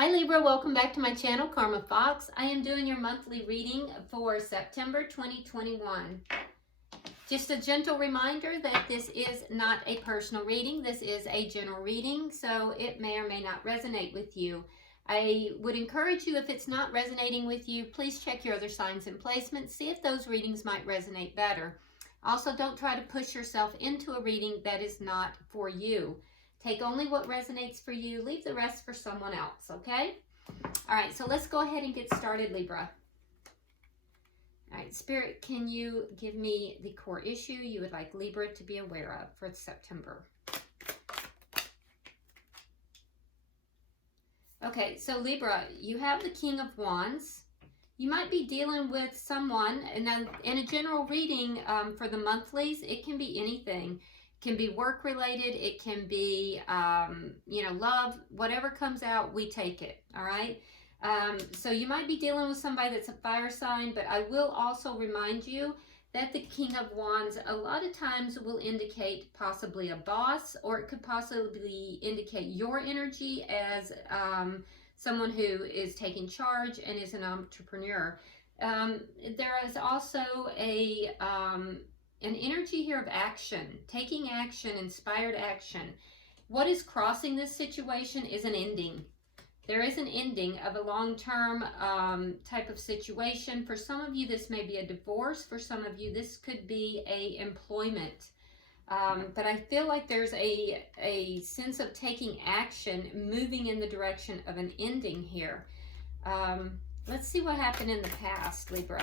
Hi Libra, welcome back to my channel, Karma Fox. I am doing your monthly reading for September 2021. Just a gentle reminder that this is not a personal reading. This is a general reading, so it may or may not resonate with you. I would encourage you, if it's not resonating with you, please check your other signs and placements. See if those readings might resonate better. Also, don't try to push yourself into a reading that is not for you. Take only what resonates for you. Leave the rest for someone else, okay? All right, so let's go ahead and get started, Libra. All right, Spirit, can you give me the core issue you would like Libra to be aware of for September? Okay, so Libra, you have the King of Wands. You might be dealing with someone, and then in a general reading for the monthlies, it can be anything. It can be work related, it can be, love, whatever comes out, we take it, all right? So you might be dealing with somebody that's a fire sign, but I will also remind you that the King of Wands a lot of times will indicate possibly a boss, or it could possibly indicate your energy as someone who is taking charge and is an entrepreneur. There is also an energy here of action, taking action, inspired action. What is crossing this situation is an ending. There is an ending of a long-term type of situation. For some of you, this may be a divorce. For some of you, this could be a employment. But I feel like there's a sense of taking action, moving in the direction of an ending here. Let's see what happened in the past, Libra.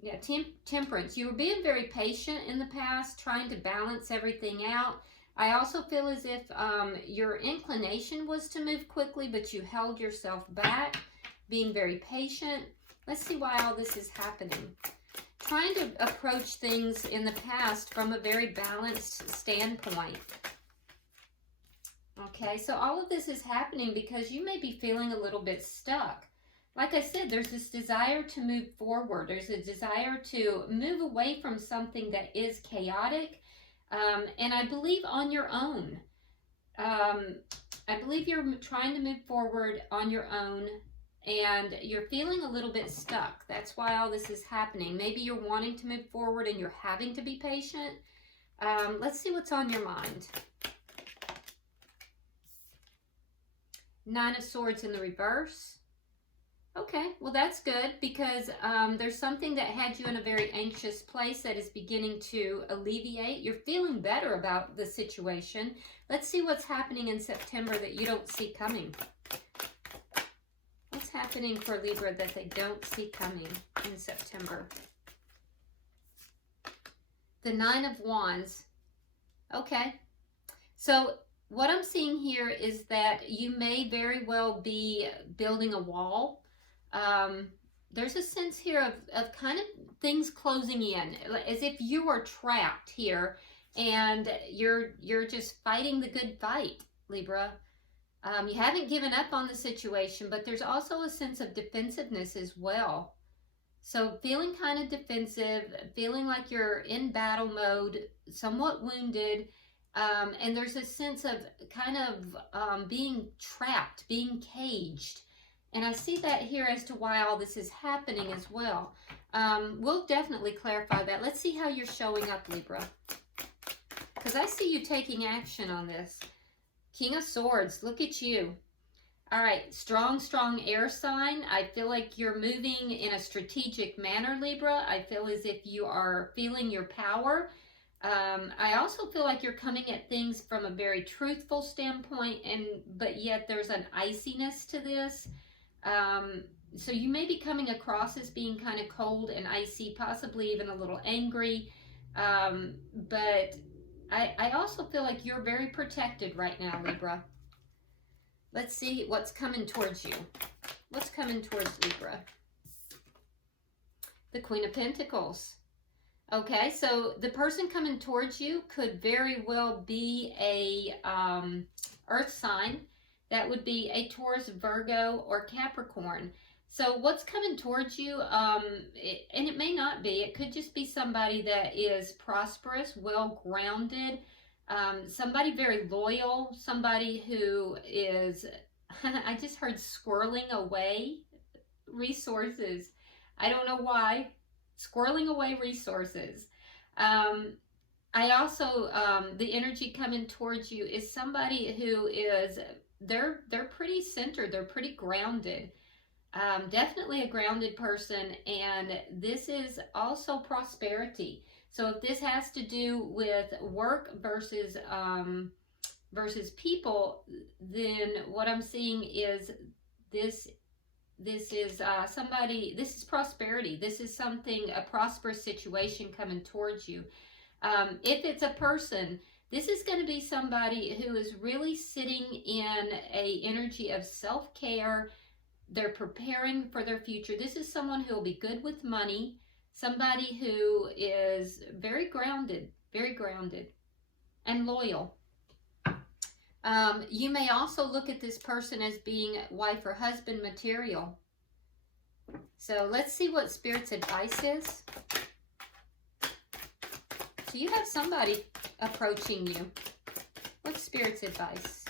Yeah, temperance. You were being very patient in the past, trying to balance everything out. I also feel as if your inclination was to move quickly, but you held yourself back, being very patient. Let's see why all this is happening. Trying to approach things in the past from a very balanced standpoint. Okay, so all of this is happening because you may be feeling a little bit stuck. Like I said, there's this desire to move forward. There's a desire to move away from something that is chaotic. And I believe on your own. I believe you're trying to move forward on your own and you're feeling a little bit stuck. That's why all this is happening. Maybe you're wanting to move forward and you're having to be patient. Let's see what's on your mind. Nine of Swords in the reverse. Okay, well that's good because there's something that had you in a very anxious place that is beginning to alleviate. You're feeling better about the situation. Let's see what's happening in September that you don't see coming. What's happening for Libra that they don't see coming in September? The Nine of Wands. Okay, so what I'm seeing here is that you may very well be building a wall. There's a sense here of kind of things closing in, as if you are trapped here and you're just fighting the good fight, Libra. You haven't given up on the situation, but there's also a sense of defensiveness as well. So feeling kind of defensive, feeling like you're in battle mode, somewhat wounded, and there's a sense of kind of being trapped, being caged. And I see that here as to why all this is happening as well. We'll definitely clarify that. Let's see how you're showing up, Libra. Because I see you taking action on this. King of Swords, look at you. All right, strong air sign. I feel like you're moving in a strategic manner, Libra. I feel as if you are feeling your power. I also feel like you're coming at things from a very truthful standpoint, but yet there's an iciness to this. So you may be coming across as being kind of cold and icy, possibly even a little angry. But I also feel like you're very protected right now, Libra. Let's see what's coming towards you. What's coming towards Libra? The Queen of Pentacles. Okay, so the person coming towards you could very well be a earth sign. That would be a Taurus, Virgo, or Capricorn. So what's coming towards you, and it may not be, it could just be somebody that is prosperous, well-grounded, Somebody very loyal, somebody who is, I just heard squirreling away resources. I don't know why. Squirreling away resources. I also, the energy coming towards you is somebody who is, they're pretty centered, they're pretty grounded. Definitely a grounded person, and this is also prosperity. So if this has to do with work versus people, then what I'm seeing is this is somebody, this is prosperity. This is something, a prosperous situation coming towards you. If it's a person, this is going to be somebody who is really sitting in a energy of self-care. They're preparing for their future. This is someone who will be good with money, somebody who is very grounded and loyal. You may also look at this person as being wife or husband material. So let's see what Spirit's advice is. So you have somebody approaching you. What's Spirit's advice?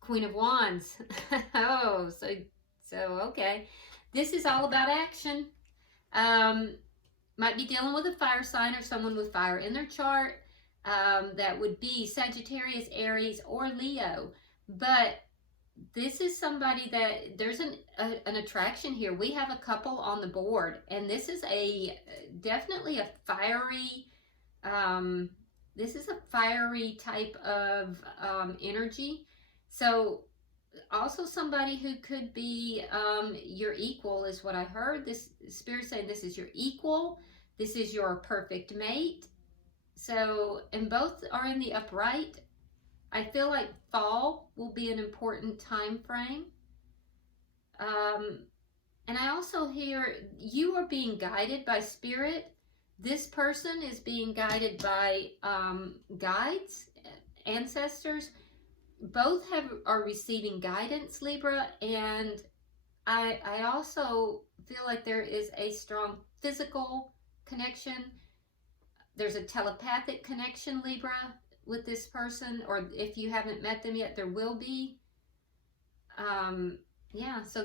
Queen of Wands. Oh, so okay. This is all about action. Might be dealing with a fire sign or someone with fire in their chart. That would be Sagittarius, Aries, or Leo. But this is somebody that there's an attraction here. We have a couple on the board, and this is definitely a fiery, this is a fiery type of energy. So also somebody who could be your equal is what I heard. This Spirit saying this is your equal. This is your perfect mate. So, and both are in the upright. I feel like fall will be an important time frame. And I also hear you are being guided by Spirit. This person is being guided by guides, ancestors. Both are receiving guidance, Libra, and I also feel like there is a strong physical connection. There's a telepathic connection, Libra, with this person, or if you haven't met them yet, there will be. Yeah, so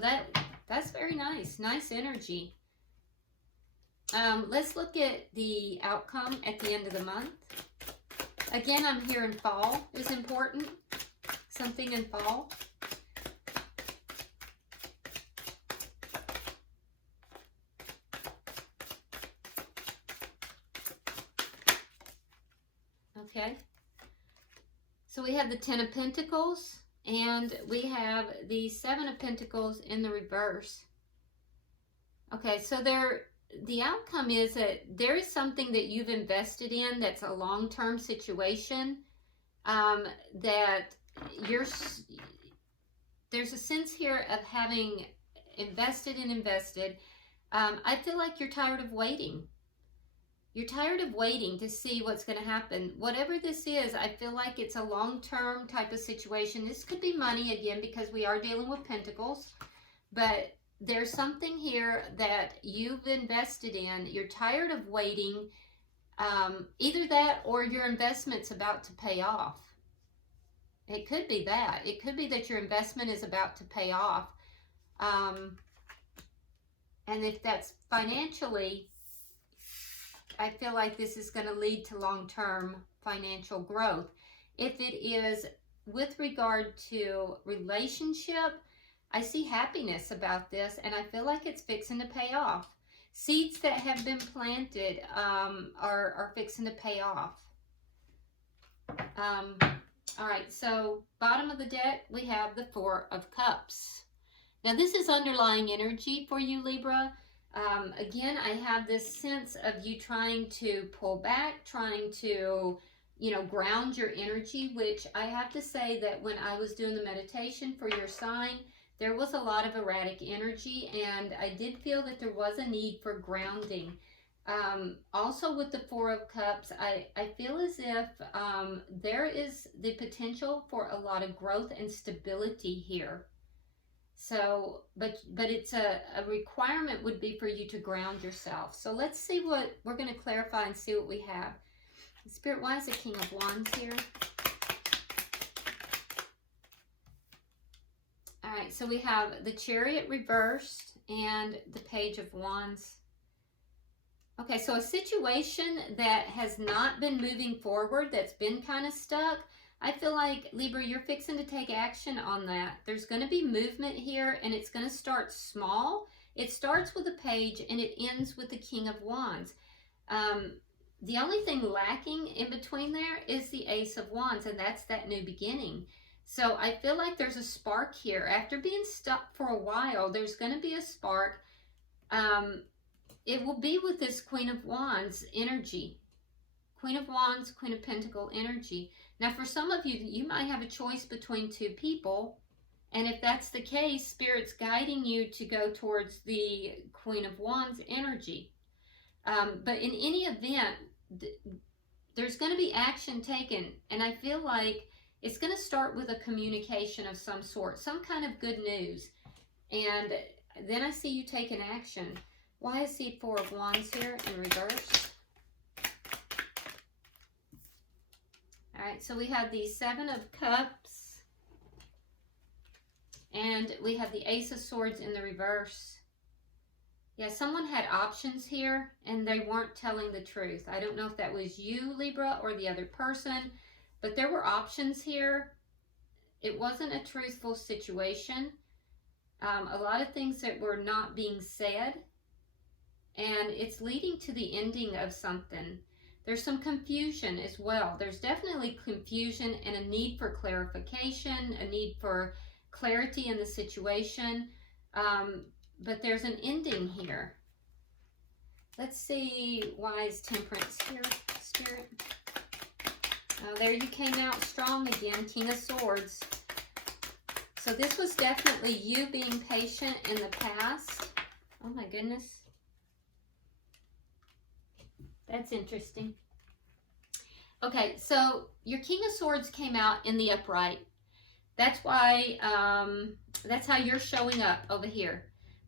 that's very nice energy. Let's look at the outcome at the end of the month. Again, I'm hearing fall is important. Something in fall. Okay. So we have the 10 of Pentacles, and we have the 7 of Pentacles in the reverse. Okay, so the outcome is that there is something that you've invested in that's a long-term situation, that there's a sense here of having invested. I feel like you're tired of waiting. You're tired of waiting to see what's going to happen. Whatever this is, I feel like it's a long-term type of situation. This could be money again, because we are dealing with Pentacles, but there's something here that you've invested in. You're tired of waiting. Either that or your investment's about to pay off. It could be that. It could be that your investment is about to pay off. And if that's financially, I feel like this is going to lead to long-term financial growth. If it is with regard to relationship, I see happiness about this, and I feel like it's fixing to pay off. Seeds that have been planted are fixing to pay off. All right, so bottom of the deck, we have the 4 of Cups. Now, this is underlying energy for you, Libra. Again, I have this sense of you trying to pull back, trying to, ground your energy, which I have to say that when I was doing the meditation for your sign, there was a lot of erratic energy, and I did feel that there was a need for grounding. Also with the 4 of Cups, I feel as if there is the potential for a lot of growth and stability here. So, but it's a requirement would be for you to ground yourself. So let's see what we're going to clarify and see what we have. Spirit, why is the King of Wands here? All right, so we have the Chariot reversed and the Page of Wands. Okay, so a situation that has not been moving forward, that's been kind of stuck, I feel like, Libra, you're fixing to take action on that. There's going to be movement here, and it's going to start small. It starts with a page, and it ends with the King of Wands. The only thing lacking in between there is the Ace of Wands, and that's that new beginning. So I feel like there's a spark here. After being stuck for a while, there's going to be a spark. It will be with this Queen of Wands energy. Queen of Wands, Queen of Pentacle energy. Now, for some of you, you might have a choice between two people. And if that's the case, Spirit's guiding you to go towards the Queen of Wands energy. But in any event, there's going to be action taken. And I feel like it's going to start with a communication of some sort, some kind of good news. And then I see you taking action. Why is the Four of Wands here in reverse? All right, so we have the Seven of Cups. And we have the Ace of Swords in the reverse. Yeah, someone had options here, and they weren't telling the truth. I don't know if that was you, Libra, or the other person, but there were options here. It wasn't a truthful situation. A lot of things that were not being said. And it's leading to the ending of something. There's some confusion as well. There's definitely confusion and a need for clarification, a need for clarity in the situation. But there's an ending here. Let's see, why is Temperance here, Spirit? Oh, there you came out strong again, King of Swords. So this was definitely you being patient in the past. Oh my goodness. That's interesting. Okay, so your King of Swords came out in the upright. That's why, that's how you're showing up over here.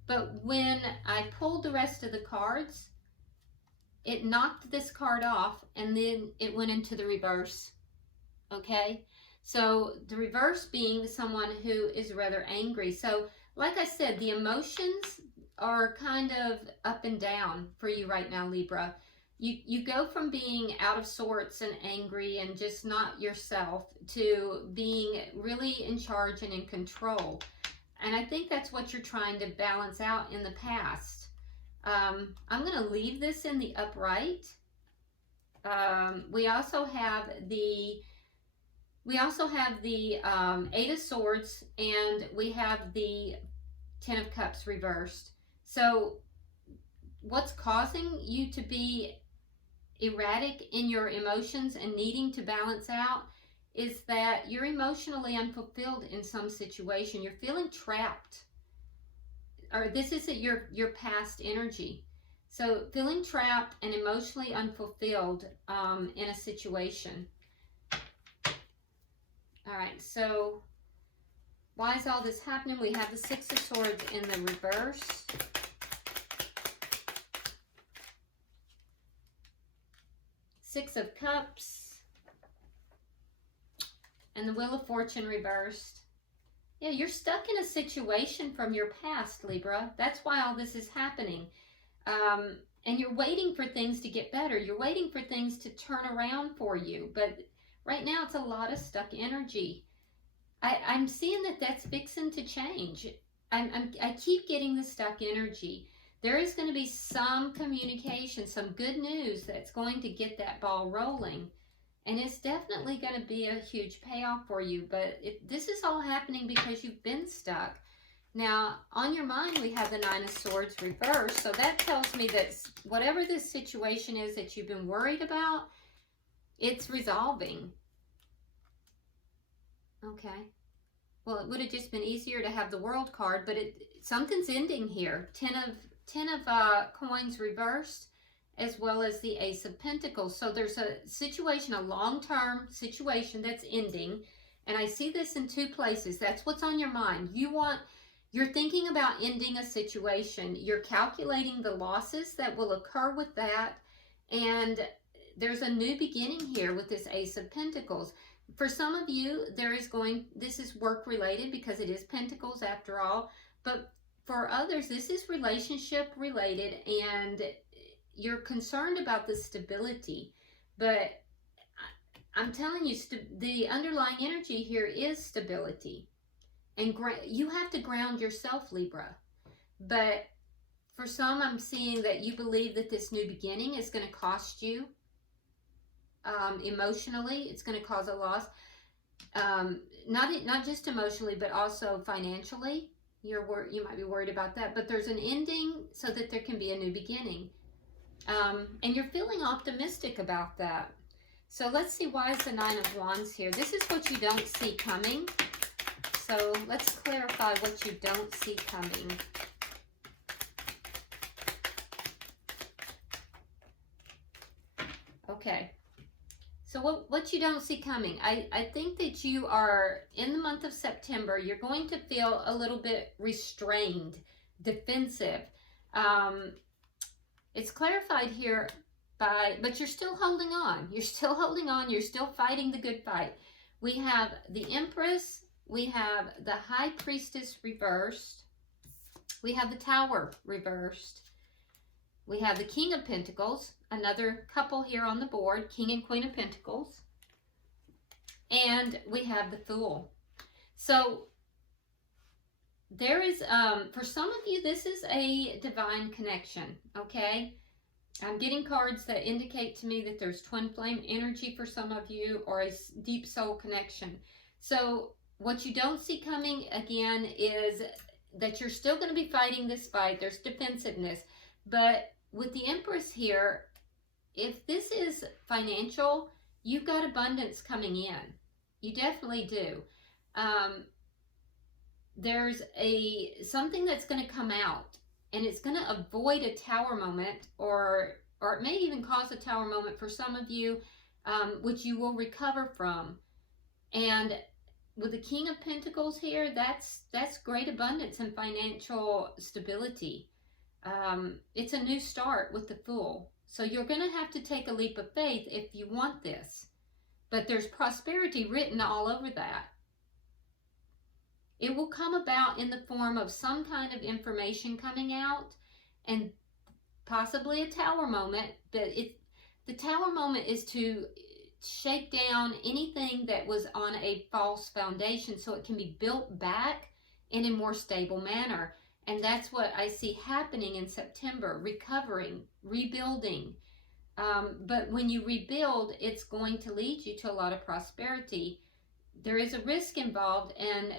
But when I pulled the rest of the cards, it knocked this card off and then it went into the reverse. Okay, so the reverse being someone who is rather angry. So like I said, the emotions are kind of up and down for you right now, Libra. You go from being out of sorts and angry and just not yourself to being really in charge and in control. And I think that's what you're trying to balance out in the past. I'm going to leave this in the upright. We also have the Eight of Swords, and we have the Ten of Cups reversed. So what's causing you to be erratic in your emotions and needing to balance out is that you're emotionally unfulfilled in some situation. You're feeling trapped, or this isn't your past energy. So feeling trapped and emotionally unfulfilled in a situation. All right, so why is all this happening? We have the Six of Swords in the reverse. Six of Cups. And the Wheel of Fortune reversed. Yeah, you're stuck in a situation from your past, Libra. That's why all this is happening. And you're waiting for things to get better. You're waiting for things to turn around for you. But right now, it's a lot of stuck energy. I'm seeing that that's fixing to change. I keep getting the stuck energy. There is going to be some communication, some good news that's going to get that ball rolling. And it's definitely going to be a huge payoff for you. But this is all happening because you've been stuck. Now, on your mind, we have the Nine of Swords reversed. So that tells me that whatever this situation is that you've been worried about, it's resolving. Okay. Well, it would have just been easier to have the World card, but something's ending here. Ten of coins reversed, as well as the Ace of Pentacles. So there's a situation, a long-term situation that's ending. And I see this in two places. That's what's on your mind. You want You're thinking about ending a situation. You're calculating the losses that will occur with that. And there's a new beginning here with this Ace of Pentacles. For some of you, this is work related because it is Pentacles after all. But for others, this is relationship related, and you're concerned about the stability. But I'm telling you, the underlying energy here is stability. And you have to ground yourself, Libra. But for some, I'm seeing that you believe that this new beginning is going to cost you emotionally. It's going to cause a loss. Not just emotionally, but also financially. You might be worried about that. But there's an ending so that there can be a new beginning. And you're feeling optimistic about that. So let's see, why is the Nine of Wands here? This is what you don't see coming. So let's clarify what you don't see coming. Okay. So what you don't see coming, I think that you are, in the month of September, you're going to feel a little bit restrained, defensive. It's clarified here but you're still holding on. You're still holding on. You're still fighting the good fight. We have the Empress. We have the High Priestess reversed. We have the Tower reversed. We have the King of Pentacles, another couple here on the board, King and Queen of Pentacles. And we have the Fool. So there is, for some of you, this is a divine connection, okay? I'm getting cards that indicate to me that there's twin flame energy for some of you, or a deep soul connection. So what you don't see coming, again, is that you're still going to be fighting this fight. There's defensiveness. But with the Empress here, if this is financial, you've got abundance coming in. You definitely do. There's something that's going to come out, and it's going to avoid a Tower moment, or it may even cause a Tower moment for some of you, which you will recover from. And with the King of Pentacles here, that's great abundance and financial stability. It's a new start with the Fool. So you're going to have to take a leap of faith if you want this. But there's prosperity written all over that. It will come about in the form of some kind of information coming out, and possibly a Tower moment. But the Tower moment is to shake down anything that was on a false foundation so it can be built back in a more stable manner. And that's what I see happening in September, recovering, rebuilding. But when you rebuild, it's going to lead you to a lot of prosperity. There is a risk involved, and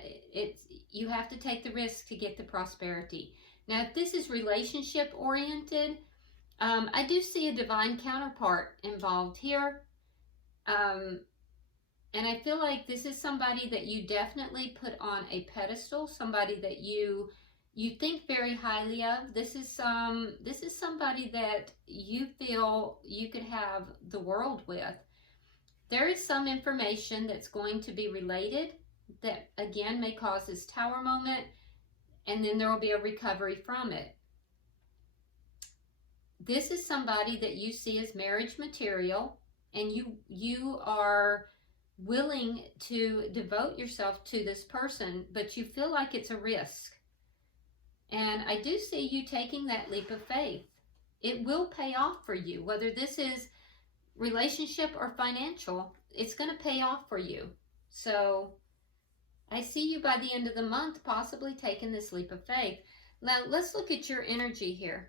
you have to take the risk to get the prosperity. Now, if this is relationship oriented, I do see a divine counterpart involved here. And I feel like this is somebody that you definitely put on a pedestal, somebody that you think very highly of. This is somebody that you feel you could have the world with. There is some information that's going to be related that, again, may cause this Tower moment, and then there will be a recovery from it. This is somebody that you see as marriage material, and you are willing to devote yourself to this person, but you feel like it's a risk. And I do see you taking that leap of faith. It will pay off for you, whether this is relationship or financial. It's going to pay off for you. So I see you by the end of the month possibly taking this leap of faith. Now let's look at your energy here.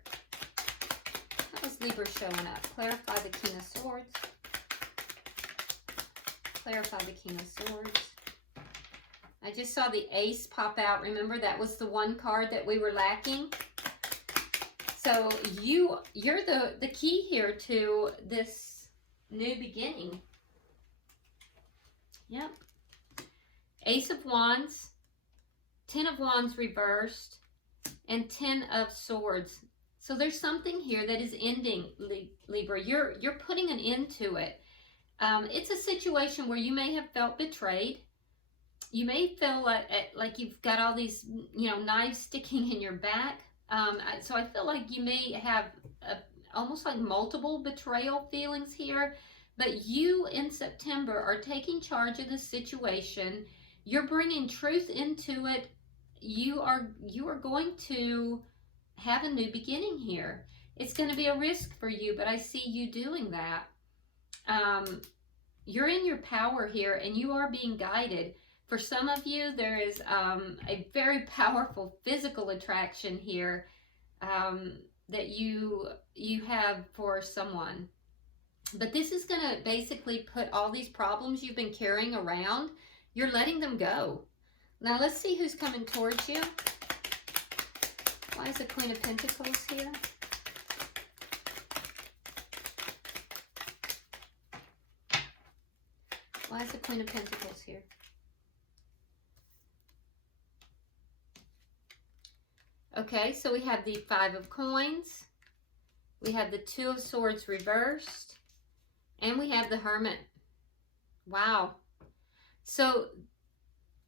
How is Libra showing up? Clarify the King of Swords. Clarify the King of Swords. I just saw the Ace pop out. Remember, that was the one card that we were lacking. So you're the key here to this new beginning. Yep. Ace of Wands, 10 of Wands reversed, and 10 of Swords. So there's something here that is ending, Libra. You're putting an end to it. It's a situation where you may have felt betrayed. You may feel like you've got all these, knives sticking in your back. So I feel like you may have almost like multiple betrayal feelings here. But you in September are taking charge of the situation. You're bringing truth into it. You are going to have a new beginning here. It's going to be a risk for you, but I see you doing that. You're in your power here, and you are being guided. For some of you, there is a very powerful physical attraction here that you have for someone. But this is going to basically put all these problems you've been carrying around, you're letting them go. Now let's see who's coming towards you. Why is the Queen of Pentacles here? Why is the Queen of Pentacles here? Okay, so we have the Five of Coins. We have the Two of Swords reversed. And we have the Hermit. Wow. So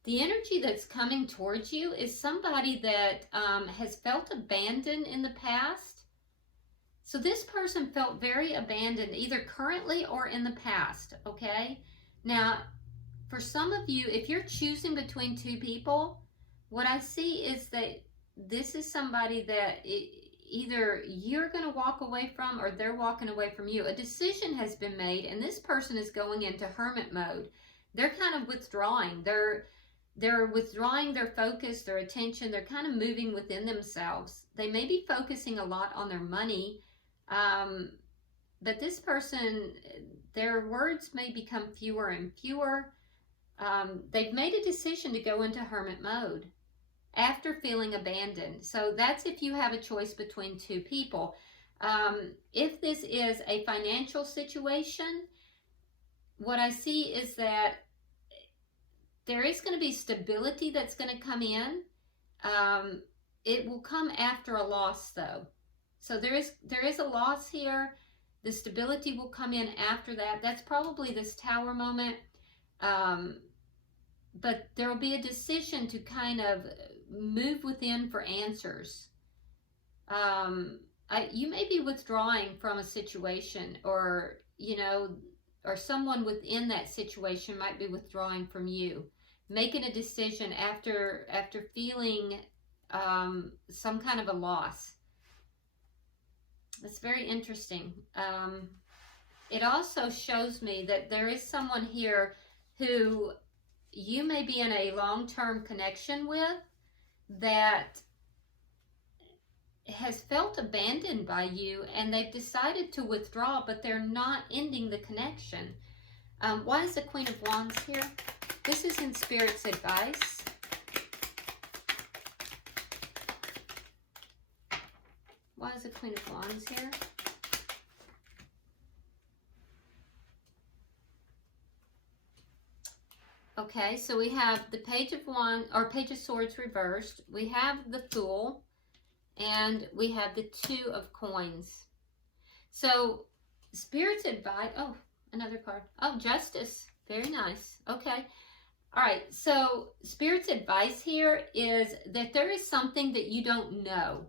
the energy that's coming towards you is somebody that has felt abandoned in the past. So this person felt very abandoned, either currently or in the past, okay? Now, for some of you, if you're choosing between two people, what I see is that this is somebody that either you're going to walk away from or they're walking away from you. A decision has been made, and this person is going into hermit mode. They're kind of withdrawing. They're withdrawing their focus, their attention. They're kind of moving within themselves. They may be focusing a lot on their money, but this person, their words may become fewer and fewer. They've made a decision to go into hermit mode after feeling abandoned. So that's if you have a choice between two people. If this is a financial situation, what I see is that there is going to be stability that's going to come in. It will come after a loss, though. So there is a loss here. The stability will come in after that. That's probably this Tower moment. But there will be a decision to kind of move within for answers. You may be withdrawing from a situation, or or someone within that situation might be withdrawing from you, making a decision after feeling some kind of a loss. That's very interesting. It also shows me that there is someone here who you may be in a long-term connection with that has felt abandoned by you, and they've decided to withdraw, but they're not ending the connection. Why is the Queen of Wands here? This is in Spirit's advice. Why is the Queen of Wands here? Okay, so we have the Page of Wands, or Page of Swords reversed. We have the Fool, and we have the Two of Coins. So Spirit's advice. Oh, another card. Oh, Justice. Very nice. Okay. All right. So Spirit's advice here is that there is something that you don't know.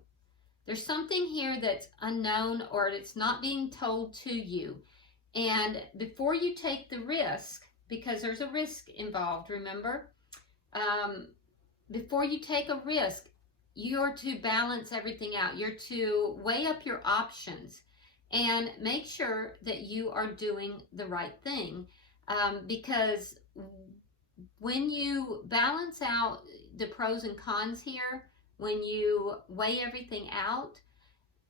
There's something here that's unknown, or it's not being told to you. And before you take the risk, because there's a risk involved, remember? Before you take a risk, you're to balance everything out. You're to weigh up your options and make sure that you are doing the right thing. Because when you balance out the pros and cons here, when you weigh everything out,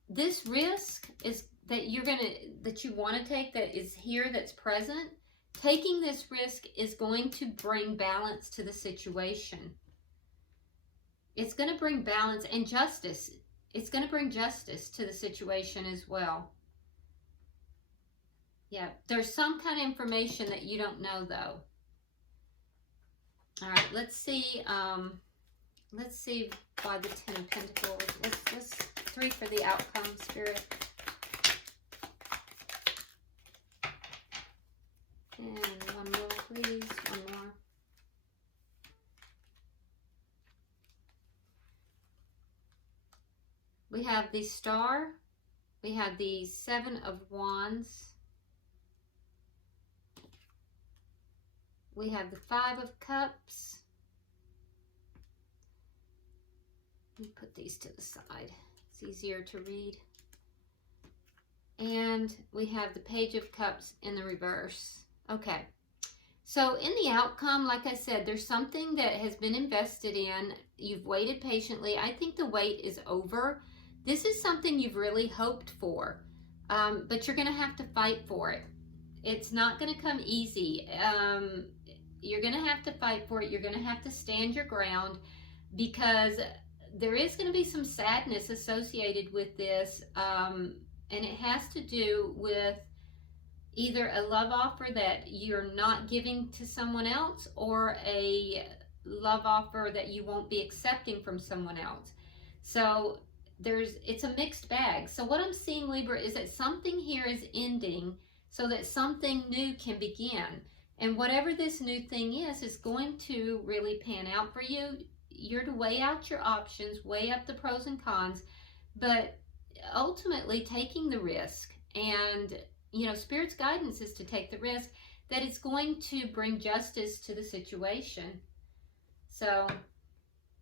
this risk is that you want to take, that is here, that's present. Taking this risk is going to bring balance to the situation. It's going to bring balance and justice. It's going to bring justice to the situation as well. Yeah, there's some kind of information that you don't know, though. All right, let's see why the Ten of Pentacles. Let's 3 for the outcome, Spirit. And one more, please. One more. have the Star. We have the Seven of Wands. We have the Five of Cups. Let me put these to the side. It's easier to read. And we have the Page of Cups in the reverse. Okay. So in the outcome, like I said, there's something that has been invested in. You've waited patiently. I think the wait is over. This is something you've really hoped for, but you're going to have to fight for it. It's not going to come easy. You're going to have to fight for it. You're going to have to stand your ground, because there is going to be some sadness associated with this, and it has to do with either a love offer that you're not giving to someone else, or a love offer that you won't be accepting from someone else. So it's a mixed bag. So what I'm seeing, Libra, is that something here is ending so that something new can begin. And whatever this new thing is going to really pan out for you. You're to weigh out your options, weigh up the pros and cons, but ultimately taking the risk. And you know, Spirit's guidance is to take the risk that it's going to bring justice to the situation. So,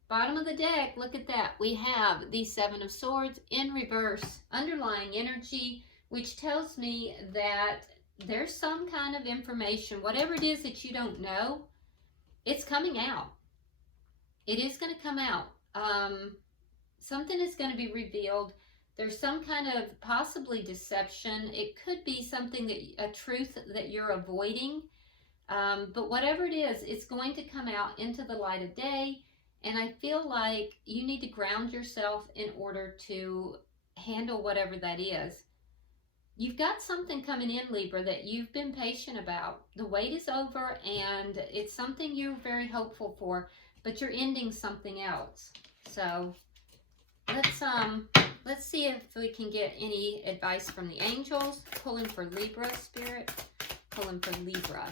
bottom of the deck, look at that. We have the Seven of Swords in reverse, underlying energy, which tells me that there's some kind of information, whatever it is that you don't know, it's coming out. It is going to come out. Something is going to be revealed. There's some kind of possibly deception. It could be something a truth that you're avoiding. But whatever it is, it's going to come out into the light of day. And I feel like you need to ground yourself in order to handle whatever that is. You've got something coming in, Libra, that you've been patient about. The wait is over, and it's something you're very hopeful for, but you're ending something else. So let's see if we can get any advice from the angels. Pulling for Libra, Spirit. Pulling for Libra.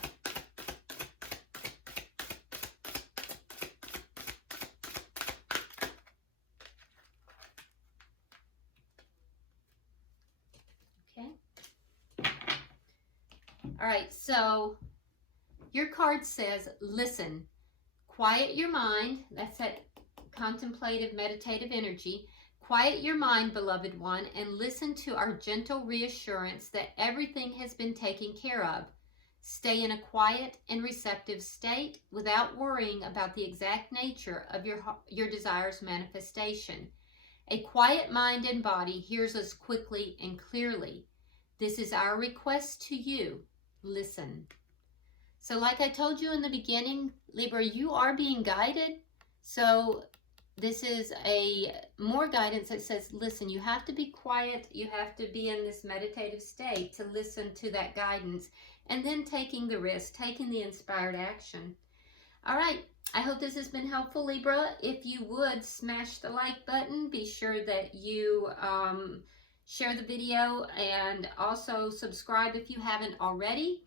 Okay. All right, so your card says, listen, quiet your mind. That's that contemplative, meditative energy. Quiet your mind, beloved one, and listen to our gentle reassurance that everything has been taken care of. Stay in a quiet and receptive state without worrying about the exact nature of your desire's manifestation. A quiet mind and body hears us quickly and clearly. This is our request to you. Listen. So like I told you in the beginning, Libra, you are being guided. So this is more guidance that says, listen, you have to be quiet. You have to be in this meditative state to listen to that guidance, and then taking the risk, taking the inspired action. All right. I hope this has been helpful, Libra. If you would smash the like button, be sure that you share the video, and also subscribe if you haven't already.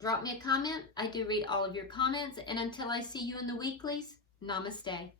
Drop me a comment. I do read all of your comments. And until I see you in the weeklies, namaste.